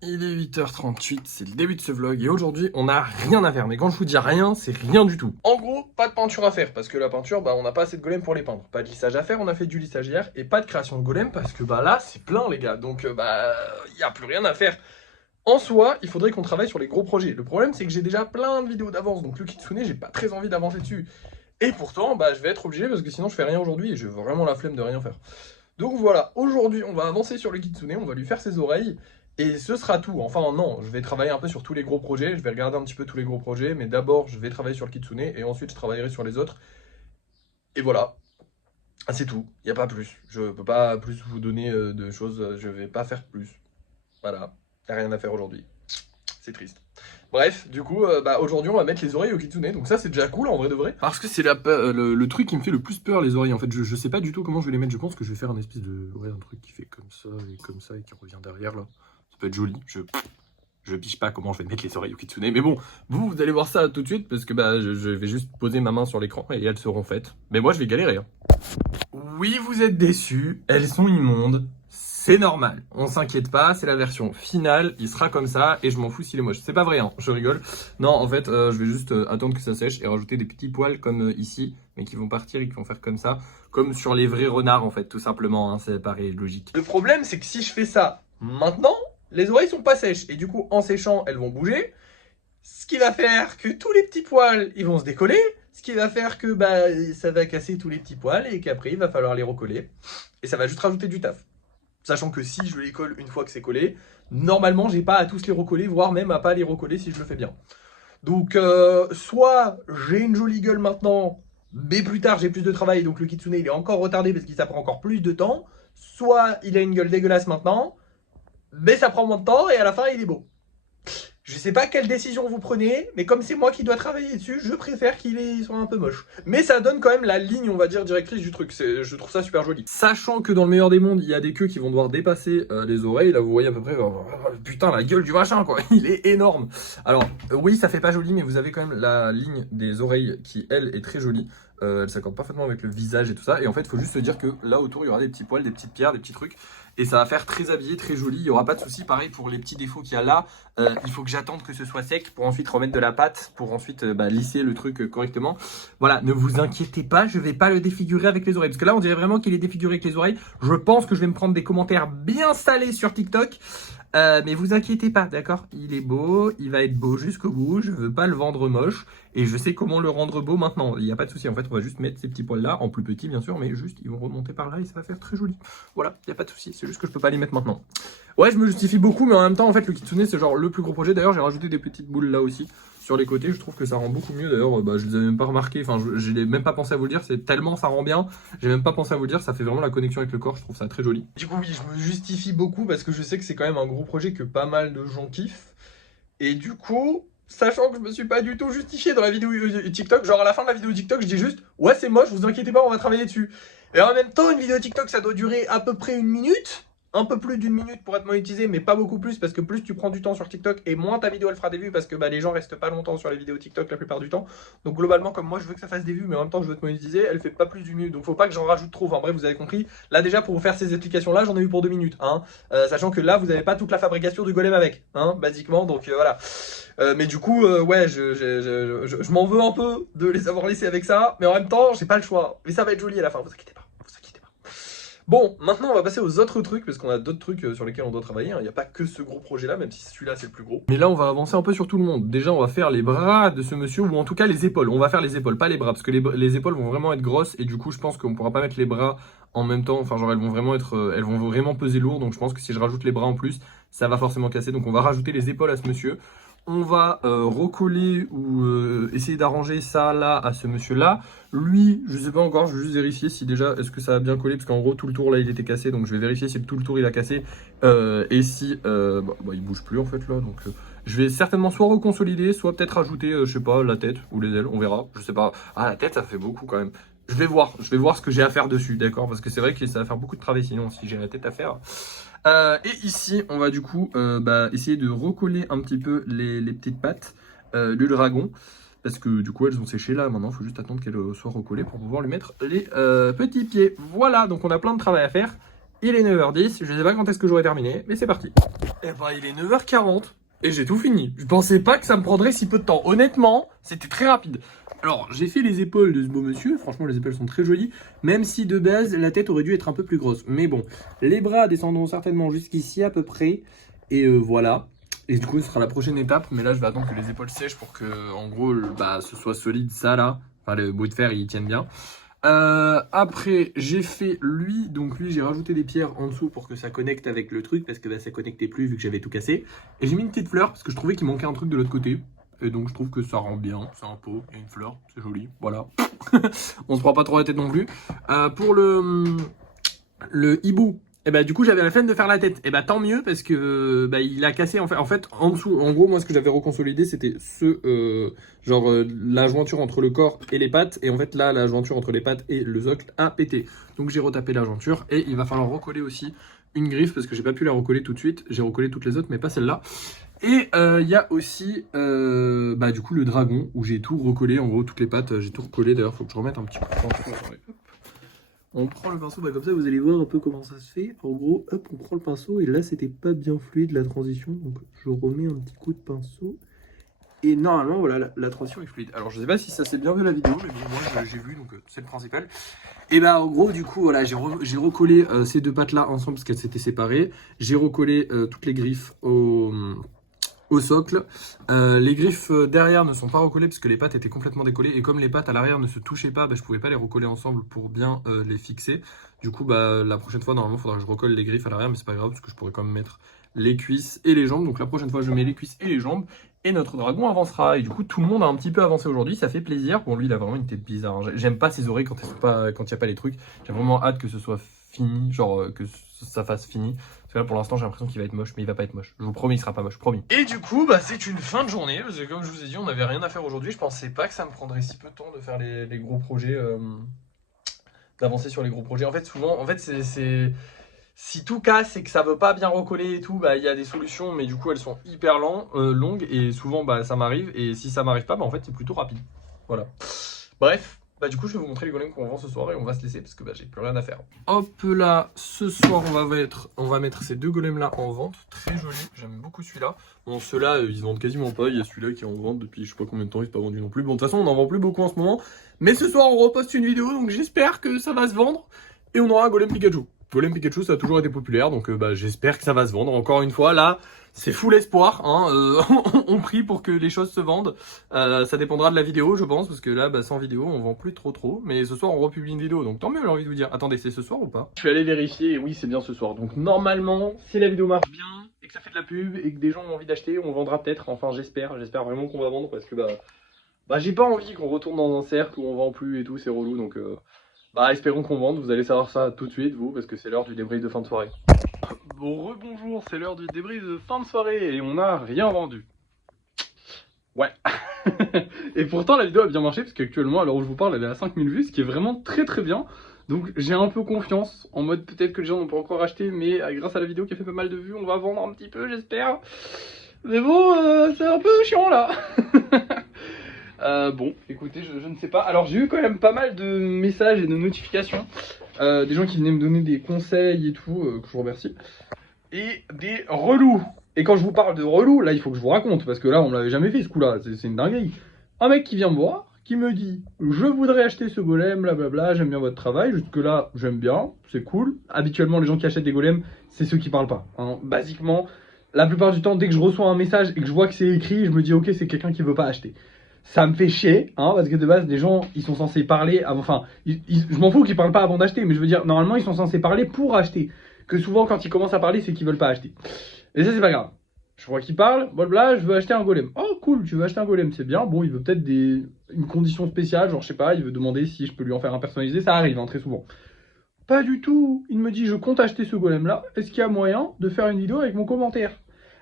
Il est 8h38, c'est le début de ce vlog et aujourd'hui on n'a rien à faire. Mais quand je vous dis rien, c'est rien du tout. En gros, pas de peinture à faire parce que la peinture, on n'a pas assez de golems pour les peindre. Pas de lissage à faire, on a fait du lissage hier et pas de création de golem parce que là c'est plein les gars. Donc il n'y a plus rien à faire. En soi, il faudrait qu'on travaille sur les gros projets. Le problème c'est que j'ai déjà plein de vidéos d'avance, donc le Kitsune, j'ai pas très envie d'avancer dessus. Et pourtant, je vais être obligé parce que sinon je fais rien aujourd'hui et j'ai vraiment la flemme de rien faire. Donc voilà, aujourd'hui on va avancer sur le Kitsune, on va lui faire ses oreilles, et ce sera tout. Enfin non, je vais travailler un peu sur tous les gros projets, je vais regarder un petit peu tous les gros projets, mais d'abord je vais travailler sur le Kitsune, et ensuite je travaillerai sur les autres. Et voilà, c'est tout, il n'y a pas plus. Je peux pas plus vous donner de choses, je vais pas faire plus. Voilà, il n'y a rien à faire aujourd'hui. C'est triste. Bref, du coup, aujourd'hui on va mettre les oreilles au Kitsune, donc ça c'est déjà cool en vrai de vrai. Parce que c'est le truc qui me fait le plus peur, les oreilles. En fait, je sais pas du tout comment je vais les mettre. Je pense que je vais faire un espèce de. Ouais, un truc qui fait comme ça et qui revient derrière là. Ça peut être joli. Je piche pas comment je vais mettre les oreilles au Kitsune. Mais bon, vous allez voir ça tout de suite parce que je vais juste poser ma main sur l'écran et elles seront faites. Mais moi je vais galérer. Hein. Oui, vous êtes déçus, elles sont immondes, c'est normal, on s'inquiète pas, c'est la version finale, il sera comme ça et je m'en fous s'il est moche. C'est pas vrai, hein, je rigole. Non, en fait, je vais juste attendre que ça sèche et rajouter des petits poils comme ici, mais qui vont partir et qui vont faire comme ça, comme sur les vrais renards en fait, tout simplement, hein, ça paraît logique. Le problème, c'est que si je fais ça maintenant, les oreilles sont pas sèches et du coup, en séchant, elles vont bouger. Ce qui va faire que tous les petits poils, ils vont se décoller. Ce qui va faire que ça va casser tous les petits poils et qu'après, il va falloir les recoller. Et ça va juste rajouter du taf. Sachant que si je les colle une fois que c'est collé, normalement, j'ai pas à tous les recoller, voire même à pas les recoller si je le fais bien. Donc, soit j'ai une jolie gueule maintenant, mais plus tard, j'ai plus de travail, donc le Kitsune, il est encore retardé parce qu'il ça prend encore plus de temps. Soit il a une gueule dégueulasse maintenant, mais ça prend moins de temps et à la fin, il est beau. Je sais pas quelle décision vous prenez, mais comme c'est moi qui dois travailler dessus, je préfère qu'il soit un peu moche. Mais ça donne quand même la ligne, on va dire, directrice du truc. Je trouve ça super joli. Sachant que dans le meilleur des mondes, il y a des queues qui vont devoir dépasser les oreilles. Là, vous voyez à peu près, putain, la gueule du machin, quoi. Il est énorme. Alors, oui, ça fait pas joli, mais vous avez quand même la ligne des oreilles qui, elle, est très jolie. Elle s'accorde parfaitement avec le visage et tout ça. Et en fait, il faut juste se dire que là autour, il y aura des petits poils, des petites pierres, des petits trucs. Et ça va faire très habillé, très joli. Il n'y aura pas de souci. Pareil pour les petits défauts qu'il y a là. Il faut que j'attende que ce soit sec pour ensuite remettre de la pâte, pour ensuite lisser le truc correctement. Voilà, ne vous inquiétez pas, je vais pas le défigurer avec les oreilles. Parce que là, on dirait vraiment qu'il est défiguré avec les oreilles. Je pense que je vais me prendre des commentaires bien salés sur TikTok. Mais vous inquiétez pas, d'accord? Il est beau, il va être beau jusqu'au bout. Je veux pas le vendre moche. Et je sais comment le rendre beau maintenant. Il n'y a pas de souci. En fait, on va juste mettre ces petits poils là, en plus petit bien sûr, mais juste ils vont remonter par là et ça va faire très joli. Voilà, il n'y a pas de souci. C'est juste que je peux pas les mettre maintenant. Ouais, je me justifie beaucoup, mais en même temps, en fait, le Kitsune, c'est genre le plus gros projet. D'ailleurs, j'ai rajouté des petites boules là aussi, sur les côtés. Je trouve que ça rend beaucoup mieux. D'ailleurs, je les avais même pas remarquées. Enfin, je n'ai même pas pensé à vous le dire. C'est tellement ça rend bien. J'ai même pas pensé à vous le dire. Ça fait vraiment la connexion avec le corps. Je trouve ça très joli. Du coup, oui, je me justifie beaucoup parce que je sais que c'est quand même un gros projet que pas mal de gens kiffent. Et du coup, sachant que je me suis pas du tout justifié dans la vidéo TikTok, genre à la fin de la vidéo TikTok, je dis juste « Ouais, c'est moche, vous inquiétez pas, on va travailler dessus. » Et en même temps, une vidéo TikTok, ça doit durer à peu près 1 minute. Un peu plus d'1 minute pour être monétisé, mais pas beaucoup plus, parce que plus tu prends du temps sur TikTok, et moins ta vidéo elle fera des vues, parce que les gens restent pas longtemps sur les vidéos TikTok la plupart du temps. Donc globalement, comme moi je veux que ça fasse des vues, mais en même temps je veux te monétiser, elle fait pas plus d'1 minute, donc faut pas que j'en rajoute trop. Enfin bref, vous avez compris. Là déjà, pour vous faire ces applications-là, j'en ai eu pour 2 minutes, hein. Sachant que là, vous n'avez pas toute la fabrication du golem avec, hein, basiquement, donc voilà. Mais du coup, ouais, je m'en veux un peu de les avoir laissés avec ça, mais en même temps, j'ai pas le choix. Mais ça va être joli à la fin, vous inquiétez pas. Vous inquiétez pas. Bon, maintenant on va passer aux autres trucs, parce qu'on a d'autres trucs sur lesquels on doit travailler. Il n'y a pas que ce gros projet-là, même si celui-là c'est le plus gros. Mais là, on va avancer un peu sur tout le monde. Déjà, on va faire les bras de ce monsieur, ou en tout cas les épaules. On va faire les épaules, pas les bras, parce que les épaules vont vraiment être grosses, et du coup, je pense qu'on pourra pas mettre les bras en même temps. Enfin, genre, elles vont vraiment peser lourd, donc je pense que si je rajoute les bras en plus, ça va forcément casser. Donc on va rajouter les épaules à ce monsieur. On va recoller ou essayer d'arranger ça là à ce monsieur là. Lui, je sais pas encore, je vais juste vérifier si déjà est-ce que ça a bien collé, parce qu'en gros tout le tour là il était cassé, donc je vais vérifier si tout le tour il a cassé et si il bouge plus en fait là, donc je vais certainement soit reconsolider, soit peut-être rajouter je sais pas la tête ou les ailes, on verra, je sais pas. Ah, la tête ça fait beaucoup quand même. Je vais voir ce que j'ai à faire dessus, d'accord, parce que c'est vrai que ça va faire beaucoup de travail sinon si j'ai la tête à faire. Et ici, on va du coup essayer de recoller un petit peu les petites pattes du dragon. Parce que du coup, elles ont séché là. Maintenant, il faut juste attendre qu'elles soient recollées pour pouvoir lui mettre les petits pieds. Voilà, donc on a plein de travail à faire. Il est 9h10, je sais pas quand est-ce que j'aurai terminé, mais c'est parti. Et bah il est 9h40 et j'ai tout fini. Je pensais pas que ça me prendrait si peu de temps. Honnêtement, c'était très rapide. Alors, j'ai fait les épaules de ce beau monsieur. Franchement, les épaules sont très jolies. Même si de base, la tête aurait dû être un peu plus grosse. Mais bon, les bras descendront certainement jusqu'ici à peu près. Et voilà. Et du coup, ce sera la prochaine étape. Mais là, je vais attendre que les épaules sèchent pour que, en gros, bah, ce soit solide, ça là. Enfin, le bout de fer, il tienne bien. Après, j'ai fait lui. Donc, lui, j'ai rajouté des pierres en dessous pour que ça connecte avec le truc. Parce que bah, ça connectait plus vu que j'avais tout cassé. Et j'ai mis une petite fleur parce que je trouvais qu'il manquait un truc de l'autre côté. Et donc je trouve que ça rend bien, c'est un pot, il y a une fleur, c'est joli, voilà. On se prend pas trop la tête non plus. Pour le hibou, et bah du coup j'avais la flemme de faire la tête. Et bah tant mieux parce que bah, il a cassé en fait en dessous. En gros moi ce que j'avais reconsolidé c'était la jointure entre le corps et les pattes. Et en fait là la jointure entre les pattes et le socle a pété. Donc j'ai retapé la jointure et il va falloir recoller aussi une griffe parce que j'ai pas pu la recoller tout de suite. J'ai recollé toutes les autres mais pas celle-là. Et il y a aussi bah, du coup le dragon où j'ai tout recollé, en gros toutes les pattes, j'ai tout recollé. D'ailleurs faut que je remette un petit peu de temps. On prend le pinceau, bah, comme ça vous allez voir un peu comment ça se fait. En gros, hop, on prend le pinceau et là c'était pas bien fluide la transition. Donc je remets un petit coup de pinceau. Et normalement voilà la transition est fluide. Alors je sais pas si ça s'est bien vu la vidéo, mais bon, moi j'ai vu donc c'est le principal. Et bah en gros du coup voilà j'ai recollé ces deux pattes là ensemble parce qu'elles s'étaient séparées. J'ai recollé toutes les griffes au socle. Les griffes derrière ne sont pas recollées parce que les pattes étaient complètement décollées et comme les pattes à l'arrière ne se touchaient pas, bah, je pouvais pas les recoller ensemble pour bien les fixer. Du coup bah, la prochaine fois normalement il faudra que je recolle les griffes à l'arrière, mais c'est pas grave parce que je pourrais quand même mettre les cuisses et les jambes. Donc la prochaine fois je mets les cuisses et les jambes et notre dragon avancera. Et du coup tout le monde a un petit peu avancé aujourd'hui, ça fait plaisir. Bon lui il a vraiment une tête bizarre, hein. J'aime pas ses oreilles quand il n'y a pas les trucs. J'ai vraiment hâte que ce soit fini, genre que ça fasse fini. Parce que là pour l'instant j'ai l'impression qu'il va être moche, mais il va pas être moche. Je vous promets il sera pas moche, promis. Et du coup bah c'est une fin de journée, parce que comme je vous ai dit on n'avait rien à faire aujourd'hui. Je pensais pas que ça me prendrait si peu de temps de faire les gros projets, d'avancer sur les gros projets. En fait souvent, c'est... Si tout casse et que ça veut pas bien recoller et tout, bah il y a des solutions, mais du coup elles sont hyper longues et souvent bah ça m'arrive. Et si ça m'arrive pas, bah en fait c'est plutôt rapide. Voilà. Bref, bah du coup je vais vous montrer les golems qu'on vend ce soir et on va se laisser parce que bah j'ai plus rien à faire. Hop là, ce soir on va mettre ces deux golems là en vente, très joli, j'aime beaucoup celui-là. Bon ceux-là ils se vendent quasiment pas, il y a celui-là qui est en vente depuis je sais pas combien de temps, il s'est pas vendu non plus. Bon de toute façon on en vend plus beaucoup en ce moment, mais ce soir on reposte une vidéo donc j'espère que ça va se vendre et on aura un golem Pikachu. Golem Pikachu ça a toujours été populaire donc bah, j'espère que ça va se vendre. Encore une fois là c'est full espoir, hein. On prie pour que les choses se vendent. Ça dépendra de la vidéo je pense parce que là bah, sans vidéo on vend plus trop. Mais ce soir on republie une vidéo donc tant mieux j'ai envie de vous dire. Attendez c'est ce soir ou pas? Je suis allé vérifier et oui c'est bien ce soir. Donc normalement si la vidéo marche bien et que ça fait de la pub et que des gens ont envie d'acheter on vendra peut-être. Enfin j'espère vraiment qu'on va vendre parce que bah j'ai pas envie qu'on retourne dans un cercle où on vend plus et tout, c'est relou donc bah espérons qu'on vende, vous allez savoir ça tout de suite vous parce que c'est l'heure du débrief de fin de soirée. Bon rebonjour, c'est l'heure du débrief de fin de soirée et on n'a rien vendu. Ouais. Et pourtant la vidéo a bien marché parce qu'actuellement à l'heure où je vous parle elle est à 5000 vues, ce qui est vraiment très bien. Donc j'ai un peu confiance, en mode peut-être que les gens n'ont pas encore acheté, mais grâce à la vidéo qui a fait pas mal de vues, on va vendre un petit peu j'espère. Mais bon, c'est un peu chiant là. Bon, écoutez, je ne sais pas. Alors j'ai eu quand même pas mal de messages et de notifications. Des gens qui venaient me donner des conseils et tout, que je vous remercie. Et des relous. Et quand je vous parle de relous, là il faut que je vous raconte, parce que là on l'avait jamais fait ce coup-là, c'est une dinguerie. Un mec qui vient me voir, qui me dit « Je voudrais acheter ce golem, blablabla, j'aime bien votre travail, jusque là j'aime bien, c'est cool. » Habituellement les gens qui achètent des golems, c'est ceux qui parlent pas. Hein. Basiquement, la plupart du temps, dès que je reçois un message et que je vois que c'est écrit, je me dis « Ok, c'est quelqu'un qui veut pas acheter. » Ça me fait chier, hein, parce que de base, les gens, ils sont censés parler avant... Enfin, je m'en fous qu'ils parlent pas avant d'acheter, mais je veux dire, normalement, ils sont censés parler pour acheter. Que souvent, quand ils commencent à parler, c'est qu'ils veulent pas acheter. Et ça, c'est pas grave. Je vois qu'ils parlent, blablabla, je veux acheter un golem. Oh, cool, tu veux acheter un golem, c'est bien. Bon, il veut peut-être une condition spéciale, genre, je sais pas, il veut demander si je peux lui en faire un personnalisé. Ça arrive, hein, très souvent. Pas du tout. Il me dit, je compte acheter ce golem-là. Est-ce qu'il y a moyen de faire une vidéo avec mon commentaire?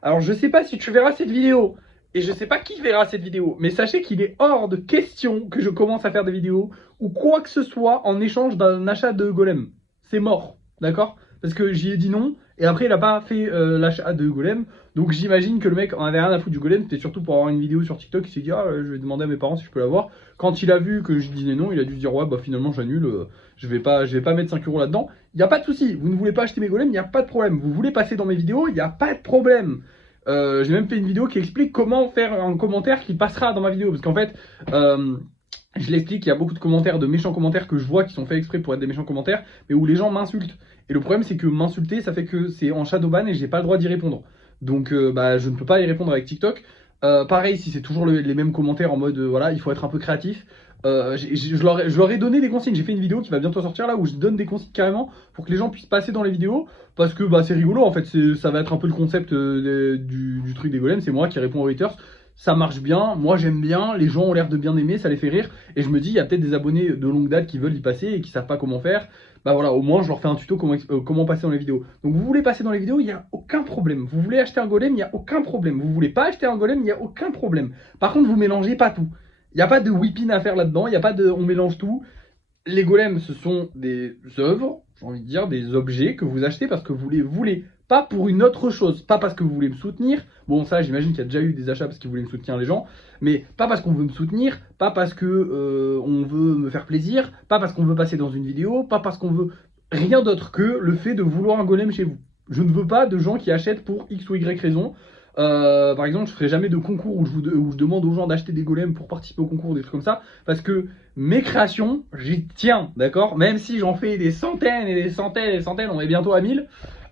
Alors, je sais pas si tu verras cette vidéo. Et je sais pas qui verra cette vidéo, mais sachez qu'il est hors de question que je commence à faire des vidéos ou quoi que ce soit en échange d'un achat de golem. C'est mort, d'accord? Parce que j'y ai dit non, et après il a pas fait l'achat de golem, donc j'imagine que le mec en avait rien à foutre du golem, c'était surtout pour avoir une vidéo sur TikTok, il s'est dit ah je vais demander à mes parents si je peux l'avoir. Quand il a vu que je disais non, il a dû se dire ouais bah finalement j'annule, je vais pas mettre 5 € là-dedans. il n'y a pas de souci. Vous ne voulez pas acheter mes golems, il n'y a pas de problème. Vous voulez passer dans mes vidéos, il n'y a pas de problème. J'ai même fait une vidéo qui explique comment faire un commentaire qui passera dans ma vidéo. Parce qu'en fait, je l'explique, il y a beaucoup de commentaires, de méchants commentaires que je vois qui sont faits exprès pour être des méchants commentaires, mais où les gens m'insultent. Et le problème, c'est que m'insulter, ça fait que c'est en shadowban et j'ai pas le droit d'y répondre. Donc, je ne peux pas y répondre avec TikTok. Pareil, si c'est toujours les mêmes commentaires en mode, voilà, il faut être un peu créatif. Je leur ai donné des consignes. J'ai fait une vidéo qui va bientôt sortir là où je donne des consignes carrément pour que les gens puissent passer dans les vidéos parce que c'est rigolo en fait. Ça va être un peu le concept du truc des golems. C'est moi qui réponds aux haters. Ça marche bien, moi j'aime bien, les gens ont l'air de bien aimer, ça les fait rire. Et je me dis, il y a peut-être des abonnés de longue date qui veulent y passer et qui savent pas comment faire. Voilà, au moins je leur fais un tuto comment passer dans les vidéos. Donc vous voulez passer dans les vidéos, il n'y a aucun problème. Vous voulez acheter un golem, il n'y a aucun problème. Vous voulez pas acheter un golem, il n'y a aucun problème. Par contre, vous mélangez pas tout. Il n'y a pas de whipping à faire là-dedans, il n'y a pas de on mélange tout. Les golems, ce sont des œuvres, j'ai envie de dire, des objets que vous achetez parce que vous les voulez. Pas pour une autre chose, pas parce que vous voulez me soutenir. Bon, ça, j'imagine qu'il y a déjà eu des achats parce qu'ils voulaient me soutenir les gens. Mais pas parce qu'on veut me soutenir, pas parce que on veut me faire plaisir, pas parce qu'on veut passer dans une vidéo, pas parce qu'on veut rien d'autre que le fait de vouloir un golem chez vous. Je ne veux pas de gens qui achètent pour X ou Y raison. Par exemple, je ferai jamais de concours où je demande aux gens d'acheter des golems pour participer au concours, des trucs comme ça, parce que mes créations, j'y tiens, d'accord? Même si j'en fais des centaines et des centaines et des centaines, on est bientôt à 1000.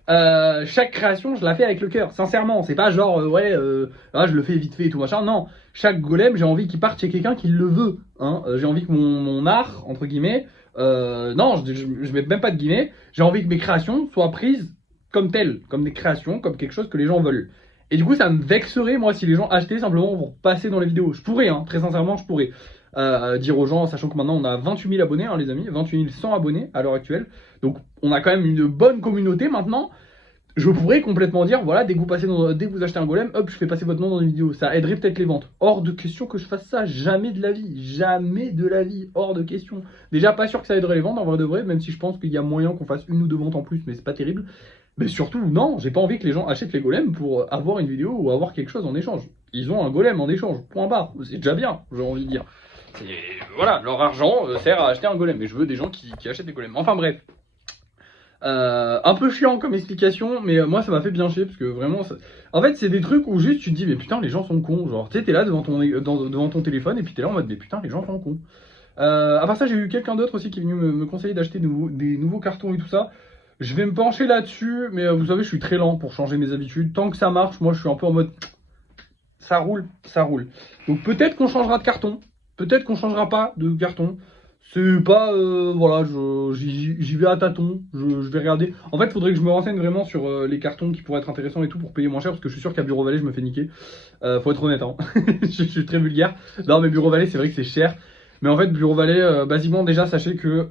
Chaque création, je la fais avec le cœur, sincèrement. C'est pas genre, je le fais vite fait et tout machin. Non, chaque golem, j'ai envie qu'il parte chez quelqu'un qui le veut. Hein. J'ai envie que mon art, entre guillemets, non, je mets même pas de guillemets, j'ai envie que mes créations soient prises comme telles, comme des créations, comme quelque chose que les gens veulent. Et du coup, ça me vexerait, moi, si les gens achetaient simplement pour passer dans les vidéos. Je pourrais, hein, très sincèrement, je pourrais dire aux gens, sachant que maintenant on a 28 000 abonnés, hein, les amis, 28 100 abonnés à l'heure actuelle. Donc, on a quand même une bonne communauté maintenant. Je pourrais complètement dire, voilà, dès que vous achetez un golem, hop, je fais passer votre nom dans une vidéo. Ça aiderait peut-être les ventes. Hors de question que je fasse ça, jamais de la vie. Jamais de la vie, hors de question. Déjà, pas sûr que ça aiderait les ventes, en vrai de vrai, même si je pense qu'il y a moyen qu'on fasse une ou deux ventes en plus, mais c'est pas terrible. Mais surtout, non, j'ai pas envie que les gens achètent les golems pour avoir une vidéo ou avoir quelque chose en échange. Ils ont un golem en échange, point barre. C'est déjà bien, j'ai envie de dire. Voilà, leur argent sert à acheter un golem. Et je veux des gens qui achètent des golems. Enfin bref. Un peu chiant comme explication, mais moi ça m'a fait bien chier parce que vraiment, en fait, c'est des trucs où juste tu te dis, mais putain, les gens sont cons. Genre, tu sais, t'es là devant ton téléphone et puis t'es là en mode, mais putain, les gens sont cons. À part ça, j'ai eu quelqu'un d'autre aussi qui est venu me conseiller d'acheter des nouveaux cartons et tout ça. Je vais me pencher là-dessus, mais vous savez, je suis très lent pour changer mes habitudes. Tant que ça marche, moi je suis un peu en mode, ça roule, ça roule. Donc peut-être qu'on changera de carton, peut-être qu'on changera pas de carton. C'est pas, voilà, j'y vais à tâtons, je vais regarder. En fait, il faudrait que je me renseigne vraiment sur les cartons qui pourraient être intéressants et tout pour payer moins cher, parce que je suis sûr qu'à Bureau Vallée, je me fais niquer. Faut être honnête, hein. je suis très vulgaire. Non, mais Bureau Vallée, c'est vrai que c'est cher. Mais en fait, Bureau Vallée, basiquement, déjà, sachez que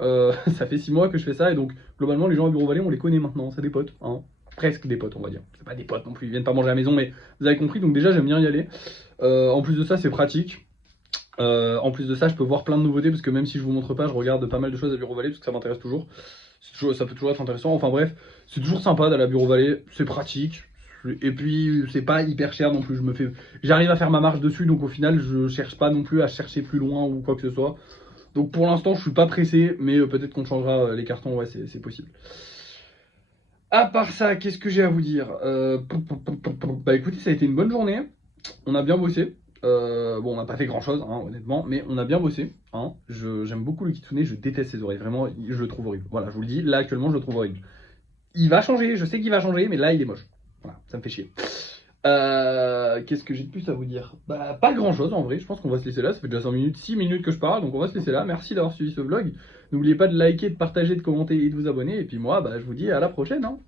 ça fait 6 mois que je fais ça, et donc, globalement, les gens à Bureau Vallée, on les connaît maintenant, c'est des potes, hein. Presque des potes, on va dire. C'est pas des potes non plus, ils viennent pas manger à la maison, mais vous avez compris, donc déjà, j'aime bien y aller. En plus de ça, c'est pratique. En plus de ça, je peux voir plein de nouveautés parce que même si je vous montre pas, je regarde pas mal de choses à Bureau Vallée parce que ça m'intéresse toujours. Ça peut toujours être intéressant. Enfin bref, c'est toujours sympa d'aller à Bureau Vallée, c'est pratique. Et puis c'est pas hyper cher non plus. J'arrive à faire ma marge dessus, donc au final, je cherche pas non plus à chercher plus loin ou quoi que ce soit. Donc pour l'instant, je suis pas pressé, mais peut-être qu'on changera les cartons. Ouais, c'est possible. À part ça, qu'est-ce que j'ai à vous dire Bah écoutez, ça a été une bonne journée. On a bien bossé. Bon, on n'a pas fait grand chose, hein, honnêtement, mais on a bien bossé. Hein. J'aime beaucoup le Kitsune, je déteste ses oreilles, vraiment, je le trouve horrible. Voilà, je vous le dis, là actuellement, je le trouve horrible. Il va changer, je sais qu'il va changer, mais là, il est moche. Voilà, ça me fait chier. Qu'est-ce que j'ai de plus à vous dire? Bah, pas grand chose en vrai, je pense qu'on va se laisser là. Ça fait déjà 5 minutes, 6 minutes que je parle, donc on va se laisser là. Merci d'avoir suivi ce vlog. N'oubliez pas de liker, de partager, de commenter et de vous abonner. Et puis moi, bah, je vous dis à la prochaine. Hein.